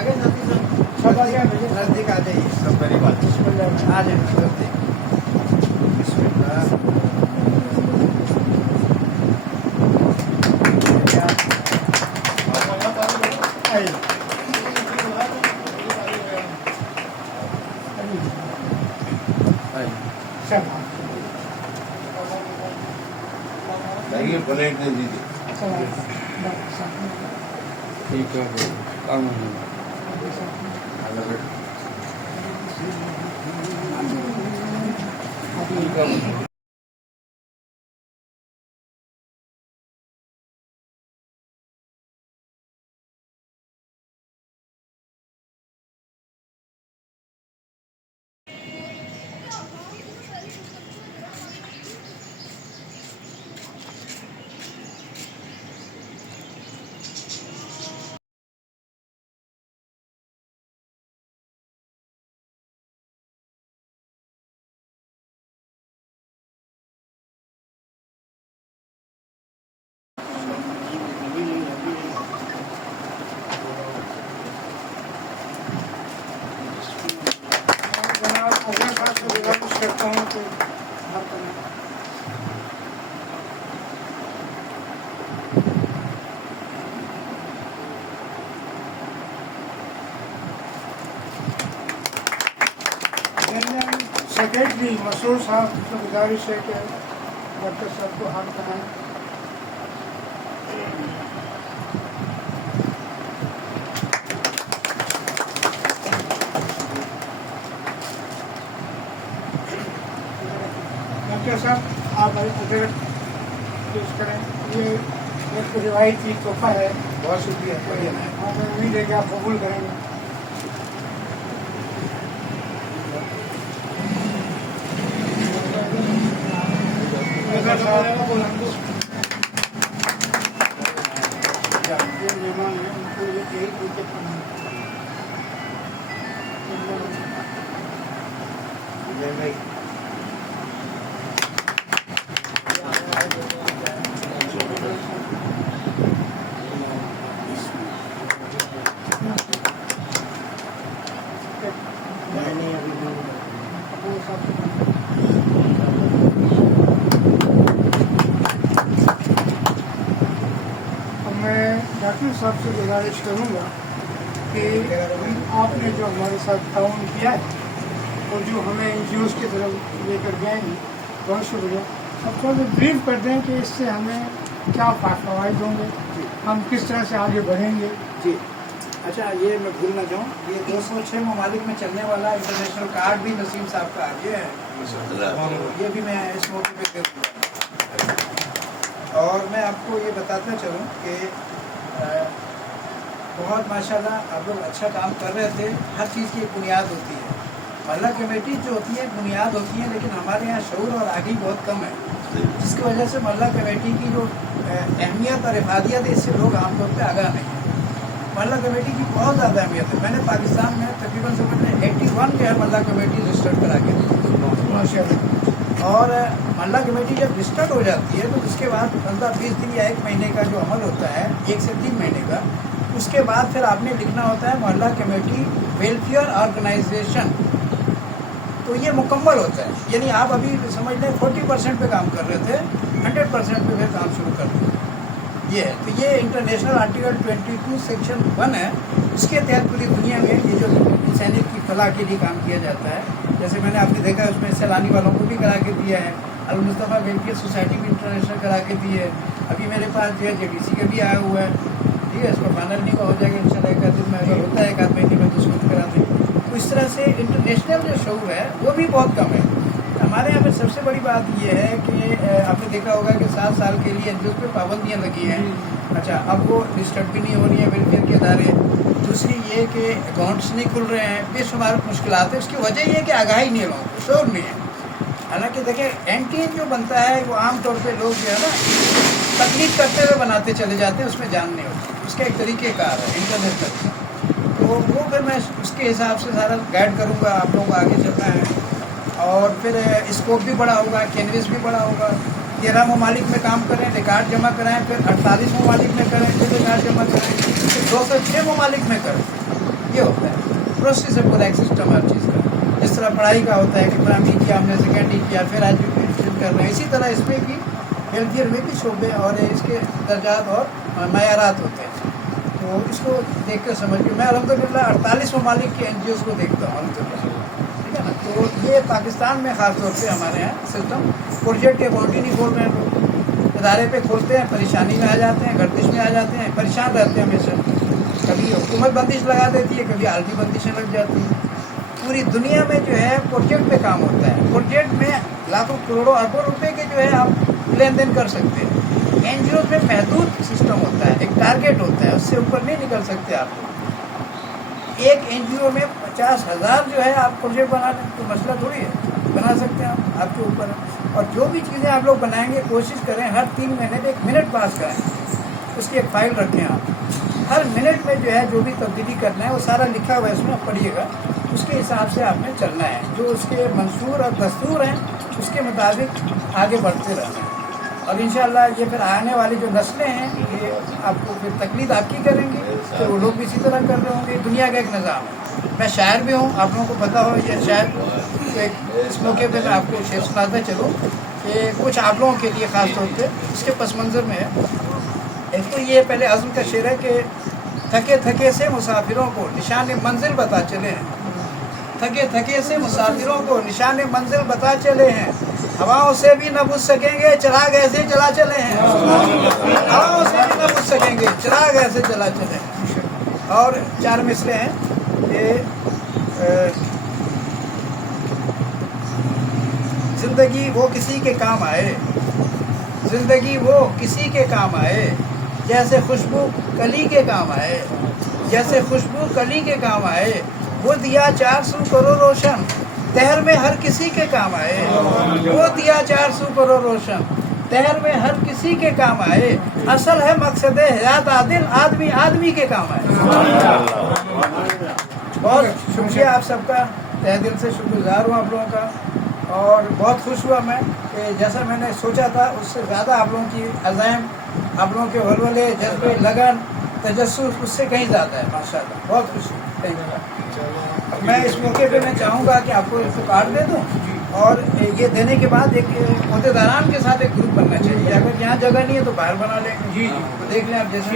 आगे जल्दी से सब आ गया भैया। नजदीक आ जाइए सब बड़ी बात आ जाए नजदीक बिस्मिल्लाह आइए। सब देखिए प्लेट दे दीजिए ठीक है काम नहीं जनाब अगर बात से गुजारिश करता हूँ तो बात करना। सेक्रेटरी मसूर साहब से गुजारिश है कि डॉक्टर साहब को हाथ बनाएं। डॉक्टर साहब आप अगर पेश करें, ये एक रिवायती तोहफा है। बहुत शुक्रिया बढ़िया हमें उम्मीद है कि आप कबूल करेंगे। ये मेहमान है, उनको ये यही विकेट करना है। भाई नहीं अभी कपूर साहब से अब मैं डॉक्टर साहब से गुजारिश करूँगा कि आपने जो हमारे साथ ताउन किया है और जो हमें एनजीओज़ की तरफ लेकर गए हैं, बहुत शुक्रिया। अब थोड़ा ब्रीफ कर दें कि इससे हमें क्या फ़ायदे होंगे, हम किस तरह से आगे बढ़ेंगे। जी अच्छा ये मैं भूल ना जाऊँ, ये 206 ममालिक में चलने वाला इंटरनेशनल कार्ड भी नसीम साहब का आगे है और ये भी मैं इस मौके पे कर दूँगा। और मैं आपको ये बताता चलूँ कि बहुत माशाल्लाह आप लोग अच्छा काम कर रहे थे। हर चीज़ की एक बुनियाद होती है। मोहल्ला कमेटी जो होती है बुनियाद होती है, लेकिन हमारे यहाँ शऊर और आगे बहुत कम है, जिसकी वजह से मोहल्ला कमेटी की जो अहमियत और इफादियत है इससे लोग आमतौर पर आगाह नहीं है। मोहल्ला कमेटी की बहुत ज़्यादा अहमियत है। मैंने पाकिस्तान में तकरीबन समझ 81 जो है मोहल्ला कमेटी रजिस्टर्ड करा के दी माशाअल्लाह। और मोहल्ला कमेटी जब रजिस्टर्ड हो जाती है तो उसके बाद 15-20 दिन या 1 महीने का जो अमल होता है, 1 से 3 महीने का, उसके बाद फिर आपने लिखना होता है मोहल्ला कमेटी वेलफेयर ऑर्गेनाइजेशन। तो ये मुकम्मल होता है, यानी आप अभी समझ लें 40% पे काम कर रहे थे, 100% पे फिर काम शुरू कर दें। ये है तो ये इंटरनेशनल आर्टिकल 22 सेक्शन 1 है। इसके तहत पूरी दुनिया में ये जो सैनिक की फलाह के लिए काम किया जाता है, जैसे मैंने आपने देखा उसमें सैलानी वालों को भी करा के दिया है, अल मुस्तफ़ा वेलफेयर सोसाइटी भी इंटरनेशनल करा के दी है। अभी मेरे पास जो है JDC का भी आया हुआ है, ठीक है, इसको फाइनल नहीं हो जाएगा इंशाल्लाह। एक दिन में अगर होता है 1 महीने में तो उसको करा दें। तो इस तरह से इंटरनेशनल जो शऊर है वो भी बहुत कम है। हमारे यहाँ पे सबसे बड़ी बात ये है कि आपने देखा होगा कि 7 साल के लिए एनजीओ पे पाबंदियाँ लगी हैं। अच्छा, अब वो डिस्टर्ब भी नहीं हो रही है वेलफेयर के अदारे। दूसरी ये कि अकाउंट्स नहीं खुल रहे हैं, बेशुमार मुश्किलात है। उसकी वजह ये है कि आगाही नहीं है, लोगों को शोर नहीं है। हालांकि देखें एंटीन जो बनता है वो आमतौर पे लोग जो है ना तकलीफ करते हुए बनाते चले जाते हैं, उसमें जान नहीं होती। उसका एक तरीक़ेकार है इंटरनेशनल, तो वो फिर मैं उसके हिसाब से सारा गाइड करूँगा। आप लोगों को आगे चलना है और फिर स्कोप भी बड़ा होगा, कैनवस भी बड़ा होगा। 13 ममालिक में काम करें, रिकॉर्ड जमा कराएं, फिर 48 ममालिक में करें, फिर रिकॉर्ड जमा करें, फिर 206 ममालिक में करें। ये होता है प्रोसेस है पूरा एक सिस्टम हर चीज़ का। जिस तरह पढ़ाई का होता है कि प्राइमरी किया हमने, सेकेंडरी किया, फिर एजुकेशन कर रहे हैं, इसी तरह इसमें भी हेल्थ केयर में भी शोबे और इसके दर्जात और मयारात होते हैं। तो इसको देख कर समझ के मैं अलहमदिल्ला 48 ममालिक के NGOs को देखता हूँ अलहमदिल्ला, ठीक है ना। तो ये पाकिस्तान में ख़ास तौर पे हमारे यहाँ सिस्टम प्रोजेक्ट के अकाउंट ही नहीं खोल रहे हैं लोग, इदारे पे खोलते हैं, परेशानी में आ जाते हैं, गर्दिश में आ जाते हैं, परेशान रहते हैं हमेशा। कभी हुकूमत बंदिश लगा देती है, कभी आलमी बंदिशें लग जाती हैं। पूरी दुनिया में जो है प्रोजेक्ट पे काम होता है, प्रोजेक्ट में लाखों करोड़ों अरबों रुपए के जो है आप लेन देन कर सकते हैं। NGO में महदूद सिस्टम होता है, एक टारगेट होता है, उससे ऊपर नहीं निकल सकते आप लोग। एक NGO में 50,000 जो है आप प्रोजेक्ट बना लें तो मसला थोड़ी है, बना सकते हैं आप, आपके ऊपर है। और जो भी चीज़ें आप लोग बनाएंगे कोशिश करें हर 3 महीने में 1 मिनट पास करें, उसकी एक फ़ाइल रखें आप। हर मिनट में जो है जो भी तब्दीली करना है वो सारा लिखा हुआ है, उसमें आप पढ़िएगा, उसके हिसाब से आपने चलना है। जो उसके मंसूर और दस्तूर हैं उसके मुताबिक आगे बढ़ते रहना है। और इंशाअल्लाह ये फिर आने वाली जो नस्लें हैं ये आपको फिर तकलीद आपकी करेंगी, तो वो लोग भी इसी तरह कर रहे होंगे। दुनिया का एक निज़ाम है। मैं शायर भी हूँ, आप लोगों को पता हो ये शायर, तो इस मौके पे मैं आपको शेर सुनाता चलूँ कि कुछ आप लोगों के लिए ख़ास तौर पे इसके पस मंज़र में है। एक तो ये पहले अज़्म का शेर है कि थके थके से मुसाफिरों को निशान मंजिल बता चले हैं, थके थके से मुसाफिरों को निशान मंजिल बता चले हैं, हवाओं से भी न बुझ सकेंगे चिराग ऐसे चला चले हैं, हवाओं से भी न बुझ सकेंगे चिराग ऐसे चला चले हैं। और 4 मिसरे हैं ये जिंदगी वो किसी के काम आए, जिंदगी वो किसी के काम आए, जैसे खुशबू कली के काम आए, जैसे खुशबू कली के काम आए, वो दिया 400 करोड़ रोशन तहर में हर किसी के काम आए, वो दिया 400 करोड़ रोशन तहर में हर किसी के काम आए, असल है मकसद हयात आदिल आदमी आदमी के काम आए। बहुत शुक्रिया आप सबका, तहे दिल से शुक्रगुजार हूँ आप लोगों का। और बहुत खुश हुआ मैं कि जैसा मैंने सोचा था उससे ज़्यादा आप लोगों की अज़ाइम, आप लोगों के वलवले, जज्बे, लगन, तजस्सुस उससे कहीं ज़्यादा है माशाल्लाह। बहुत खुशी, थैंक यू। मैं इस मौके पे मैं चाहूँगा कि आपको इसको कार्ड दे दूँ और ये देने के बाद एक अहदेदारान के साथ एक ग्रुप बनना चाहिए। अगर यहाँ जगह नहीं है तो बाहर बना लेंगे, जी तो देख लें आप जैसे